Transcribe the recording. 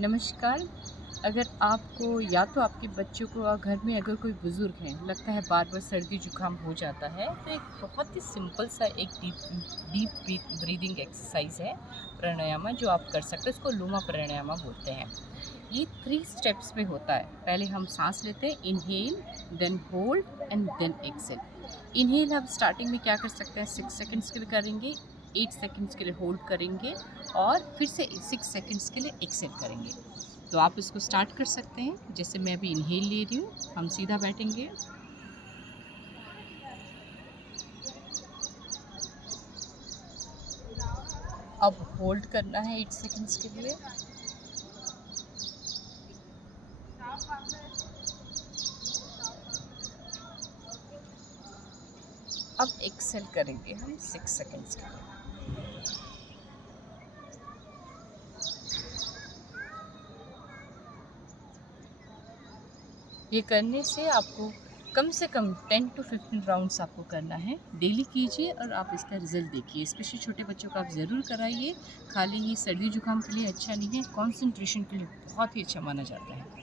नमस्कार। अगर आपको या तो आपके बच्चों को घर में अगर कोई बुज़ुर्ग हैं, लगता है बार-बार सर्दी जुकाम हो जाता है, तो एक बहुत ही सिंपल सा एक डीप ब्रीदिंग एक्सरसाइज़ है प्राणायामा जो आप कर सकते हैं, उसको लूमा प्राणायामा बोलते हैं। ये 3 स्टेप्स में होता है। पहले हम साँस लेते हैं, inhale, then hold and then exhale. Inhale हम स्टार्टिंग में क्या कर सकते हैं, 6 सेकंड्स के लिए करेंगे, 8 सेकंड्स के लिए होल्ड करेंगे और फिर से 6 सेकंड्स के लिए एक्सहेल करेंगे। तो आप इसको स्टार्ट कर सकते हैं। जैसे मैं अभी इनहेल ले रही हूँ, हम सीधा बैठेंगे। अब होल्ड करना है 8 सेकंड्स के लिए। अब एक्सहेल करेंगे हम 6 सेकंड्स के लिए। ये करने से आपको कम से कम 10 टू 15 राउंड्स आपको करना है। डेली कीजिए और आप इसका रिज़ल्ट देखिए। स्पेशली छोटे बच्चों को आप ज़रूर कराइए। खाली ही सर्दी जुकाम के लिए अच्छा नहीं है, कंसंट्रेशन के लिए बहुत ही अच्छा माना जाता है।